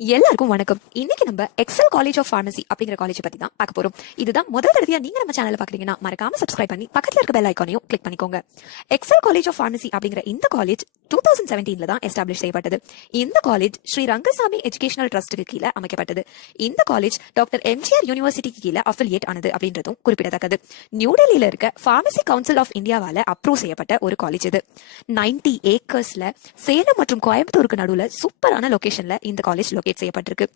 எல்லாருக்கும் வணக்கம். இன்னைக்கு நம்ம எக்ஸல் காலேஜ் ஆஃப் பார்மசி அப்படிங்கிற காலேஜ் பத்தி தான் பார்க்க போறோம். இதுதான் முதல் தடவையா நீங்க நம்ம சேனல்ல பாக்குறீங்கன்னா மறக்காம சப்ஸ்கிரைப் பண்ணி பக்கத்துல இருக்க பெல் ஐகானையும் கிளிக் பண்ணிக்கோங்க. எக்ஸல் காலேஜ் ஆஃப் பார்மசி அப்படிங்கிற இந்த காலேஜ் 2017 தான் எஸ்டாப்ளிஷ் செய்யப்பட்டது. இந்த காலேஜ் ஸ்ரீ ரங்கசாமி எஜுகேஷனல் ட்ரஸ்ட்டுக்கு கீழே அமைக்கப்பட்டது. இந்த காலேஜ் டாக்டர் எம்ஜிஆர் யூனிவர்சிட்டிக்கு கீழே அஃபிலியேட் ஆனது அப்படின்றதும் குறிப்பிடத்தக்கது. நியூ டெல்லியில இருக்க பார்மசி கவுன்சில் ஆஃப் இந்தியாவால அப்ரூவ் செய்யப்பட்ட ஒரு காலேஜ் இது. 90 ஏக்கர்ஸ்ல சேலம் மற்றும் கோயம்புத்தூருக்கு நடுவுல சூப்பரான லொகேஷன்ல இந்த காலேஜ் லொகேட் செய்யப்பட்டிருக்கு.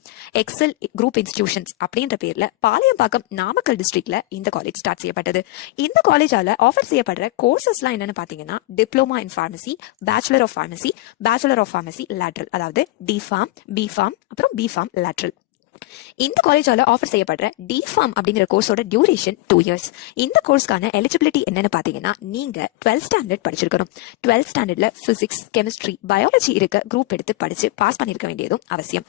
எக்ஸல் குரூப் இன்ஸ்டிடியூஷன்ஸ் அப்படின்ற பேர்ல பாளையம்பாக்கம் நாமக்கல் டிஸ்ட்ரிக்ட்ல இந்த காலேஜ் ஸ்டார்ட் செய்யப்பட்டது. இந்த காலேஜால ஆஃபர் செய்யப்படுற கோர்சஸ்லாம் என்னன்னு பாத்தீங்கன்னா diploma in pharmacy, bachelor of pharmacy, bachelor of pharmacy lateral, அதாவது டிஃபார்ம், பிஃபார்ம், அப்புறம் பிஃபார்ம் லேட்ரல். இந்த காலேஜால ஆஃபர் செய்யப்படுற டிஃபார்ம் அப்படிங்கிற கோர்ஸோட டியூரேஷன் 2 இயர்ஸ். இந்த கோர்ஸ்க்கான எலிஜிபிலிட்டி என்னன்னு பாத்தீங்கன்னா நீங்க 12th ஸ்டாண்டர்ட் படிச்சிருக்கணும். 12th ஸ்டாண்டர்ட்ல பிசிக்ஸ், கெமிஸ்ட்ரி, பயாலஜி இருக்க குரூப் எடுத்து படிச்சு பாஸ் பண்ணிருக்க வேண்டியதும் அவசியம்.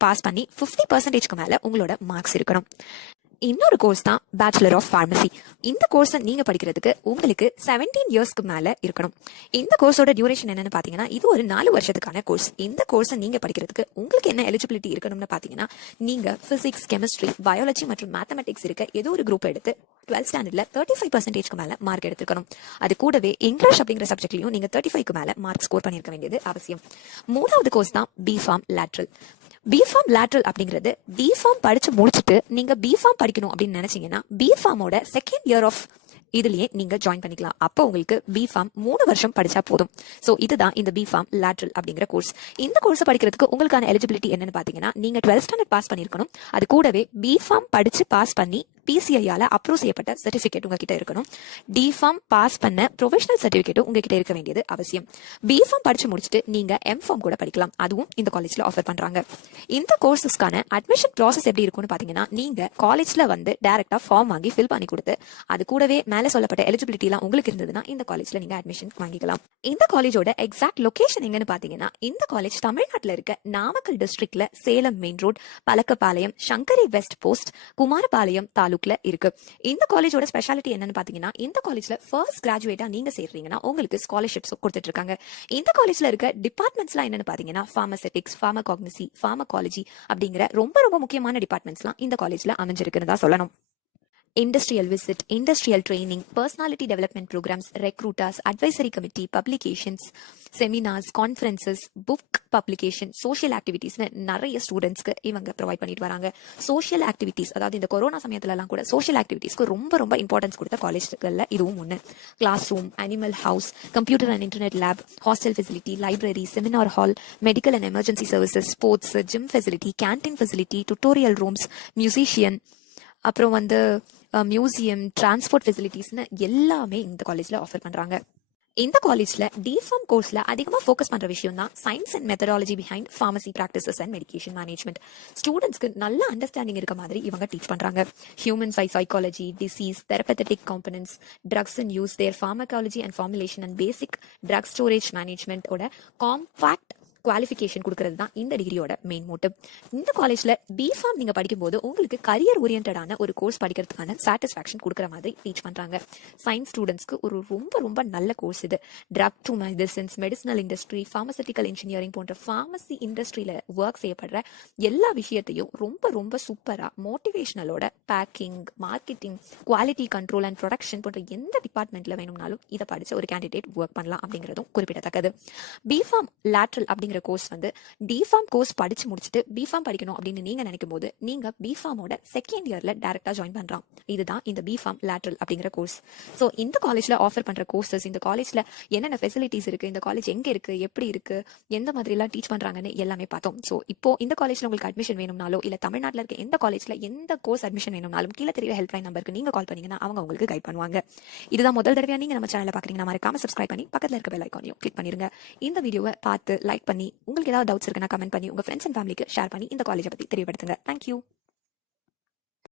பாஸ் பண்ணி 50% மேல உங்களோட மார்க்ஸ் இருக்கணும். இன்னொரு கோர்ஸ் தான் பேச்சுலர் ஆஃப் பார்மசி. இந்த கோர்ஸை நீங்க படிக்கிறதுக்கு உங்களுக்கு 17 இயர்ஸ்க்கு மேல இருக்கணும். இந்த கோர்ஸோட டியூரேஷன் என்னன்னு பாத்தீங்கன்னா இது ஒரு 4 வருஷத்துக்கான கோர்ஸ். இந்த கோர்ஸை நீங்க படிக்கிறதுக்கு உங்களுக்கு என்ன எலிஜிபிலிட்டி இருக்கணும்னு பாத்தீங்கன்னா நீங்க பிசிக்ஸ், கெமிஸ்ட்ரி, பயாலஜி மற்றும் மேத்தமெட்டிக்ஸ் இருக்க ஏதோ ஒரு குரூப் எடுத்து 12th ஸ்டாண்டர்ட்ல 35% மேல மார்க் எடுத்துக்கணும். அது கூடவே இங்கிலீஷ் அப்படிங்கிற சப்ஜெக்ட்லயும் நீங்க 35க்கு மேல மார்க் ஸ்கோர் பண்ணிருக்க வேண்டியது அவசியம். மூணாவது கோர்ஸ் தான் பிஃபார்ம் லேட்ரல். பிஃபார்ம் லேட்ரல் அப்படிங்கிறது பிஃபார்ம் படிச்சு முடிச்சுட்டு நீங்க பிஃபார்ம் படிக்கணும் அப்படின்னு நினைச்சீங்கன்னா பிஃபார்மோட செகண்ட் இயர் ஆஃப் இதுலயே நீங்க ஜாயின் பண்ணிக்கலாம். அப்போ உங்களுக்கு பிஃபார்ம் 3 வருஷம் படிச்சா போதும். சோ இதுதான் இந்த பிஃபார்ம் லேட்ரல் அப்படிங்கிற கோர்ஸ். இந்த கோர்ஸ் படிக்கிறதுக்கு உங்களுக்கான எலிஜிபிலிட்டி என்னன்னு பாத்தீங்கன்னா நீங்க 12th ஸ்டாண்டர்ட் பாஸ் பண்ணிருக்கணும். அது கூடவே பிஃபார்ம் படிச்சு பாஸ் பண்ணி PCIயால அப்ரூவ் செய்யப்பட்ட சர்டிபிகேட் உங்ககிட்ட இருக்கணும். டிஃபார்ம் பாஸ் பண்ண ப்ரொஃபஷனல் சர்டிபிகேட்டும் உங்ககிட்ட இருக்க வேண்டியது அவசியம். பிஃபார்ம் படிச்சு முடிச்சுட்டு நீங்க எம்ஃபார்ம் கூட படிக்கலாம். அதுவும் இந்த காலேஜ்ல ஆஃபர் பண்றாங்க. இந்த கோர்ஸஸ்க்கான அட்மிஷன் ப்ராசஸ் எப்படி இருக்கும்னு பாத்தீங்கன்னா நீங்க காலேஜ்ல வந்து டைரக்டா ஃபார்ம் வாங்கி ஃபில் பண்ணி கொடுத்து அது கூடவே மேல சொல்லப்பட்ட எலிஜிபிலிட்டி எல்லாம் உங்களுக்கு இருந்ததுன்னா இந்த காலேஜ்ல நீங்க அட்மிஷன் வாங்கிக்கலாம். இந்த காலேஜோட எக்ஸாக்ட் லொகேஷன் எங்கன்னு பாத்தீங்கன்னா இந்த காலேஜ் தமிழ்நாட்டுல இருக்க நாமக்கல் டிஸ்ட்ரிக்ட்ல Salem main road, Palakkapalayam, Sankari west post, Kumarapalayam தாலுக்ல இருக்கு. இந்த காலேஜோட ஸ்பெஷாலிட்டி என்னன்னு பாத்தீங்கன்னா இந்த காலேஜ்ல ஃபர்ஸ்ட் கிராஜுவேட்டா நீங்க சேர்றீங்கன்னா உங்களுக்கு ஸ்காலர்ஷிப்ஸ் கொடுத்துட்டு இருக்காங்க. இந்த காலேஜ்ல இருக்க டிபார்ட்மெண்ட்ஸ்லாம் என்னன்னு பாத்தீங்கன்னா பார்மசெட்டிக்ஸ், பார்மகாக்னசி, பார்மகாலஜி அப்படிங்கிற ரொம்ப ரொம்ப முக்கியமான டிபார்ட்மெண்ட்ஸ்லாம் இந்த காலேஜ்ல அமைஞ்சிருக்குன்னு தான் சொல்லணும். Industrial visit, industrial training, personality development programs, recruiters, advisory committee, publications, seminars, conferences, book publication, social ஆக்டிவிட்டீஸ்னு நிறைய ஸ்டூடெண்ட்ஸ்க்கு இவங்க ப்ரொவைட் பண்ணிட்டு வராங்க. சோஷியல் ஆக்டிவிட்டீஸ், அதாவது இந்த கொரோனா சமயத்துலலாம் கூட சோஷியல் ஆக்டிவிட்டீஸ்க்கு ரொம்ப ரொம்ப இம்பார்ட்டன்ஸ் கொடுத்த காலேஜ்களில் இதுவும் ஒன்று. Class room, animal house, computer and internet lab, hostel facility, library, seminar hall, medical and emergency services, sports, gym facility, canteen facility, tutorial rooms, musician, அப்புறம் வந்து மியூசியம், டிரான்ஸ்போர்ட் ஃபெசிலிட்டிஸ்னு எல்லாமே இந்த காலேஜ்ல ஆஃபர் பண்றாங்க. இந்த காலேஜ்ல டிஃபார்ம் கோர்ஸ்ல அதிகமா ஃபோக்கஸ் பண்ற விஷயம் தான் science and methodology behind pharmacy practices and medication management. ஸ்டூடெண்ட்ஸ்க்கு நல்ல அண்டர்ஸ்டாண்டிங் இருக்க மாதிரி இவங்க டீச் பண்றாங்க. Human psychology, disease, therapeutic components, drugs and use, their pharmacology and formulation and basic drug storage மேனேஜ்மெண்டோட காம்பாக்ட் குவாலிஃபிகேஷன் கொடுக்கறது தான் இந்த டிகிரியோட மெயின் மோட்டிவ். இந்த காலேஜ்ல பிஃபார்ம் நீங்க படிக்கும்போது உங்களுக்கு கரியர் ஓரியன்டான ஒரு கோர்ஸ் படிக்கிறதுக்கான சாட்டிஸ்ஃபேக்ஷன் கொடுக்குற மாதிரி டீச் பண்றாங்க. சயின்ஸ் ஸ்டூடெண்ட்ஸ்க்கு ஒரு ரொம்ப ரொம்ப நல்ல கோர்ஸ் இது. Drug to medicines, medicinal industry, pharmaceutical engineering போன்ற பார்மசி இண்டஸ்ட்ரியில ஒர்க் செய்யப்படுற எல்லா விஷயத்தையும் ரொம்ப ரொம்ப சூப்பரா மோட்டிவேஷனலோட packing, marketing, quality control and production போன்ற எந்த டிபார்ட்மெண்ட்ல வேணும்னாலும் இதை படிச்ச ஒரு கேண்டிடேட் ஒர்க் பண்ணலாம் அப்படிங்கிறதும் குறிப்பிடத்தக்கது. பிஃபார்ம் லேட்ரல் அப்படிங்கிற கோர்ஸ் வந்து டிஃபார்ம் கோர்ஸ் படிச்சு முடிச்சுட்டு பிஃபார்ம் படிக்கணும் அப்படின்னு நீங்க நினைக்கும் போது நீங்க பிஃபார்மோட செகண்ட் இயர்ல டைரக்டா ஜாயின் பண்றோம். இதுதான் இந்த பிஃபார்ம் லேட்ரல் அப்படிங்கிற கோர்ஸ். ஸோ இந்த காலேஜ்ல ஆஃபர் பண்ற கோர்சஸ், இந்த காலேஜ்ல என்னென்ன ஃபெசிலிட்டிஸ் இருக்கு, இந்த காலேஜ் எங்க இருக்கு, எப்படி இருக்கு, எந்த மாதிரி எல்லாம் டீச் பண்றாங்கன்னு எல்லாமே பார்த்தோம். ஸோ இப்போ இந்த காலேஜ்ல உங்களுக்கு அட்மிஷன் வேணும்னாலோ இல்ல தமிழ்நாட்டில் இருக்க எந்த காலேஜ்ல எந்த கோர்ஸ் அட்மிஷன் வேணும்னாலும் கீழே தெரியற ஹெல்ப்லைன் நம்பருக்கு நீங்க கால் பண்ணீங்கன்னா அவங்க உங்களுக்கு கைட் பண்ணுவாங்க. இதுதான் முதல் தடவையா நீங்க நம்ம சேனலை பாக்குறீங்கன்னா மறக்காம சப்ஸ்கிரைப் பண்ணி பக்கத்துல இருக்க பெல் ஐகானையும் கிளிக் பண்ணிருங்க. இந்த வீடியோவை பார்த்து லைக் பண்ணி உங்களுக்கு ஏதாவது டவுட்ஸ் இருக்குன்னா கமெண்ட் பண்ணி உங்க ஃப்ரெண்ட்ஸ் அண்ட் ஃபேமிலிக்கு ஷேர் பண்ணி இந்த காலேஜை பத்தி தெரியப்படுத்துங்க. தேங்க்யூ.